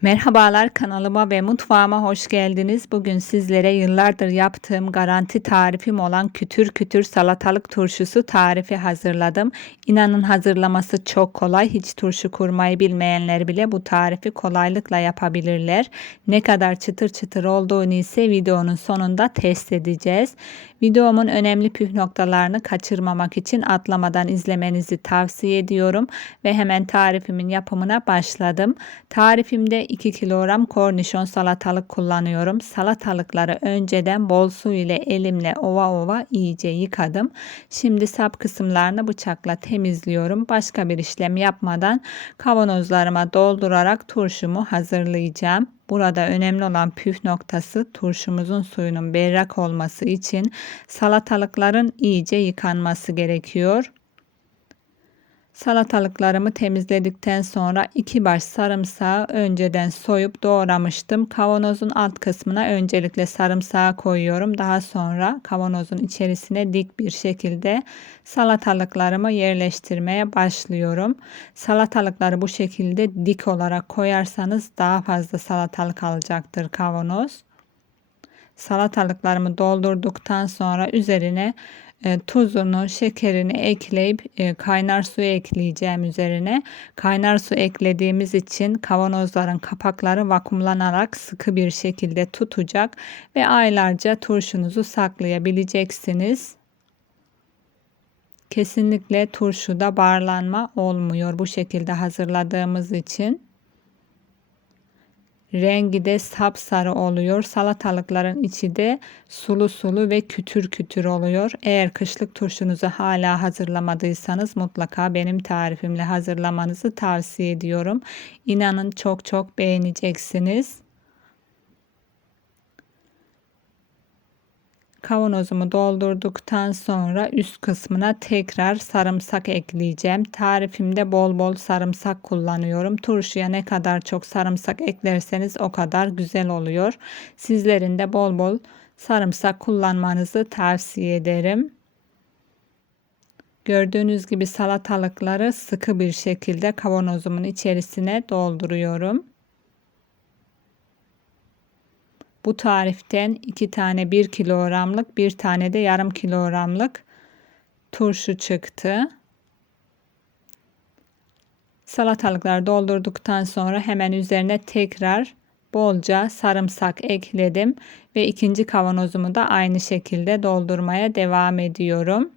Merhabalar kanalıma ve mutfağıma hoş geldiniz. Bugün sizlere yıllardır yaptığım garanti tarifim olan kütür kütür salatalık turşusu tarifi hazırladım. İnanın hazırlaması çok kolay. Hiç turşu kurmayı bilmeyenler bile bu tarifi kolaylıkla yapabilirler. Ne kadar çıtır çıtır olduğunu ise videonun sonunda test edeceğiz. Videomun önemli püf noktalarını kaçırmamak için atlamadan izlemenizi tavsiye ediyorum ve hemen tarifimin yapımına başladım. Tarifimde 2 kilogram kornişon salatalık kullanıyorum. Salatalıkları önceden bol su ile elimle ova ova iyice yıkadım. Şimdi sap kısımlarını bıçakla temizliyorum. Başka bir işlem yapmadan kavanozlarıma doldurarak turşumu hazırlayacağım. Burada önemli olan püf noktası turşumuzun suyunun berrak olması için salatalıkların iyice yıkanması gerekiyor. Salatalıklarımı temizledikten sonra iki baş sarımsağı önceden soyup doğramıştım. Kavanozun alt kısmına öncelikle sarımsağı koyuyorum. Daha sonra kavanozun içerisine dik bir şekilde salatalıklarımı yerleştirmeye başlıyorum. Salatalıkları bu şekilde dik olarak koyarsanız daha fazla salatalık alacaktır kavanoz. Salatalıklarımı doldurduktan sonra üzerine tuzunu, şekerini ekleyip e, kaynar suyu ekleyeceğim üzerine. Kaynar su eklediğimiz için kavanozların kapakları vakumlanarak sıkı bir şekilde tutacak ve aylarca turşunuzu saklayabileceksiniz. Kesinlikle turşuda barlanma olmuyor bu şekilde hazırladığımız için. Rengi de sapsarı oluyor. Salatalıkların içi de sulu sulu ve kütür kütür oluyor. Eğer kışlık turşunuzu hala hazırlamadıysanız mutlaka benim tarifimle hazırlamanızı tavsiye ediyorum. İnanın çok çok beğeneceksiniz. Kavanozumu doldurduktan sonra üst kısmına tekrar sarımsak ekleyeceğim. Tarifimde bol bol sarımsak kullanıyorum. Turşuya ne kadar çok sarımsak eklerseniz o kadar güzel oluyor. Sizlerin de bol bol sarımsak kullanmanızı tavsiye ederim. Gördüğünüz gibi salatalıkları sıkı bir şekilde kavanozumun içerisine dolduruyorum. Bu tariften 2 tane 1 kilogramlık bir tane de yarım kilogramlık turşu çıktı. Salatalıklar doldurduktan sonra hemen üzerine tekrar bolca sarımsak ekledim ve ikinci kavanozumu da aynı şekilde doldurmaya devam ediyorum.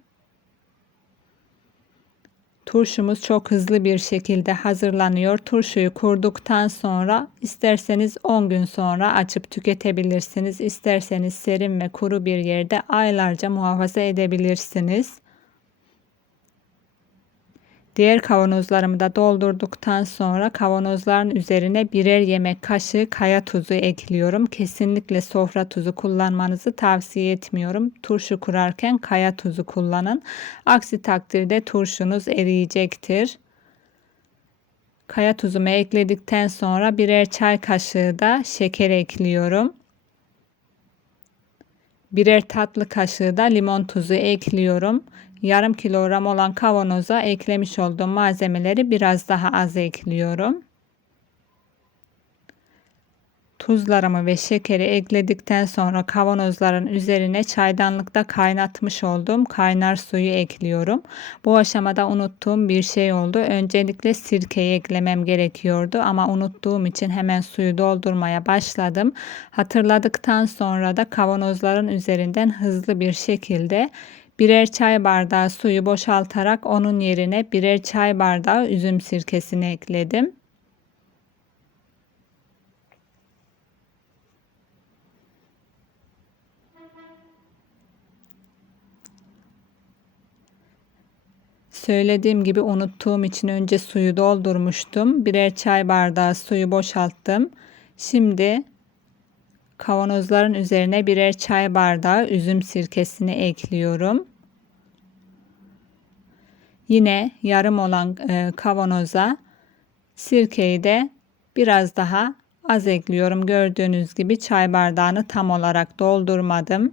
Turşumuz çok hızlı bir şekilde hazırlanıyor. Turşuyu kurduktan sonra isterseniz 10 gün sonra açıp tüketebilirsiniz. İsterseniz serin ve kuru bir yerde aylarca muhafaza edebilirsiniz. Diğer kavanozlarımı da doldurduktan sonra kavanozların üzerine birer yemek kaşığı kaya tuzu ekliyorum. Kesinlikle sofra tuzu kullanmanızı tavsiye etmiyorum. Turşu kurarken kaya tuzu kullanın. Aksi takdirde turşunuz eriyecektir. Kaya tuzumu ekledikten sonra birer çay kaşığı da şeker ekliyorum. Birer tatlı kaşığı da limon tuzu ekliyorum yarım kilogram olan kavanoza eklemiş olduğum malzemeleri biraz daha az ekliyorum. Tuzlarımı ve şekeri ekledikten sonra kavanozların üzerine çaydanlıkta kaynatmış olduğum kaynar suyu ekliyorum. Bu aşamada unuttuğum bir şey oldu. Öncelikle sirkeyi eklemem gerekiyordu ama unuttuğum için hemen suyu doldurmaya başladım. Hatırladıktan sonra da kavanozların üzerinden hızlı bir şekilde Birer çay bardağı suyu boşaltarak onun yerine birer çay bardağı üzüm sirkesini ekledim. Söylediğim gibi unuttuğum için önce suyu doldurmuştum. Birer çay bardağı suyu boşalttım. Şimdi Kavanozların üzerine birer çay bardağı üzüm sirkesini ekliyorum. Yine yarım olan e, kavanoza sirkeyi de biraz daha az ekliyorum. Gördüğünüz gibi çay bardağını tam olarak doldurmadım.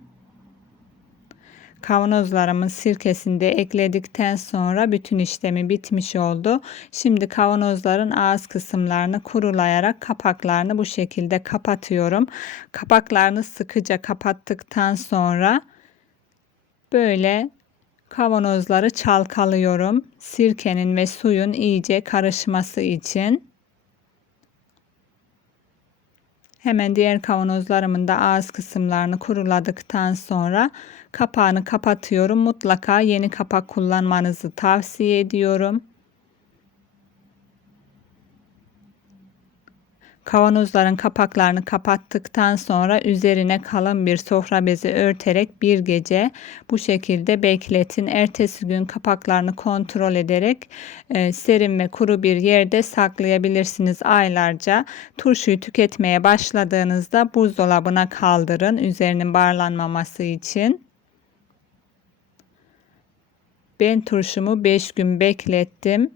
Kavanozlarımın sirkesini de ekledikten sonra bütün işlemi bitmiş oldu. Şimdi kavanozların ağız kısımlarını kurulayarak kapaklarını bu şekilde kapatıyorum. Kapaklarını sıkıca kapattıktan sonra böyle kavanozları çalkalıyorum. Sirkenin ve suyun iyice karışması için. Hemen diğer kavanozlarımın da ağız kısımlarını kuruladıktan sonra kapağını kapatıyorum. Mutlaka yeni kapak kullanmanızı tavsiye ediyorum. Kavanozların kapaklarını kapattıktan sonra üzerine kalın bir sofra bezi örterek bir gece bu şekilde bekletin. Ertesi gün kapaklarını kontrol ederek e, serin ve kuru bir yerde saklayabilirsiniz aylarca. Turşuyu tüketmeye başladığınızda buzdolabına kaldırın üzerinin barlanmaması için. Ben turşumu 5 gün beklettim.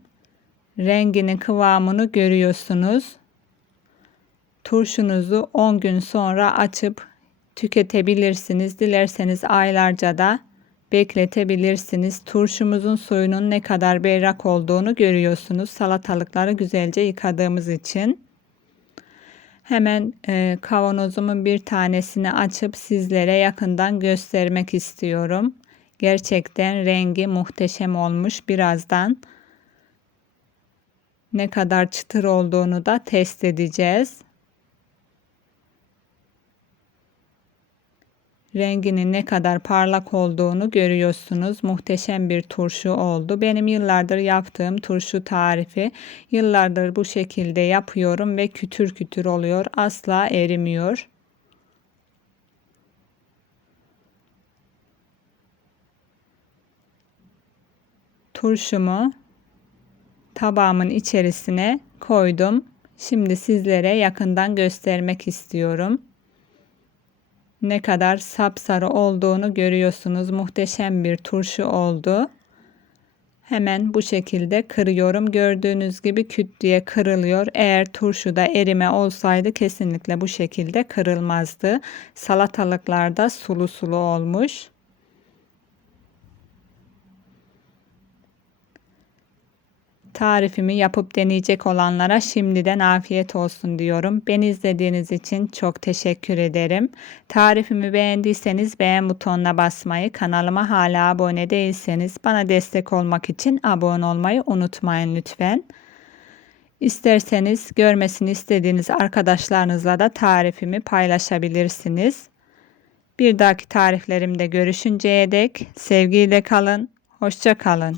Rengini kıvamını görüyorsunuz. Turşunuzu 10 gün sonra açıp tüketebilirsiniz. Dilerseniz aylarca da bekletebilirsiniz. Turşumuzun suyunun ne kadar berrak olduğunu görüyorsunuz. Salatalıkları güzelce yıkadığımız için. Hemen e, kavanozumun bir tanesini açıp sizlere yakından göstermek istiyorum. Gerçekten rengi muhteşem olmuş. Birazdan ne kadar çıtır olduğunu da test edeceğiz. Renginin ne kadar parlak olduğunu görüyorsunuz. Muhteşem bir turşu oldu. Benim yıllardır yaptığım turşu tarifi. Yıllardır bu şekilde yapıyorum ve kütür kütür oluyor. Asla erimiyor. Turşumu tabağımın içerisine koydum. Şimdi sizlere yakından göstermek istiyorum ne kadar sapsarı olduğunu görüyorsunuz. Muhteşem bir turşu oldu. Hemen bu şekilde kırıyorum. Gördüğünüz gibi küt diye kırılıyor. Eğer turşuda erime olsaydı kesinlikle bu şekilde kırılmazdı. Salatalıklarda sulu sulu olmuş. Tarifimi yapıp deneyecek olanlara şimdiden afiyet olsun diyorum. Beni izlediğiniz için çok teşekkür ederim. Tarifimi beğendiyseniz beğen butonuna basmayı, kanalıma hala abone değilseniz bana destek olmak için abone olmayı unutmayın lütfen. İsterseniz görmesini istediğiniz arkadaşlarınızla da tarifimi paylaşabilirsiniz. Bir dahaki tariflerimde görüşünceye dek sevgiyle kalın, hoşça kalın.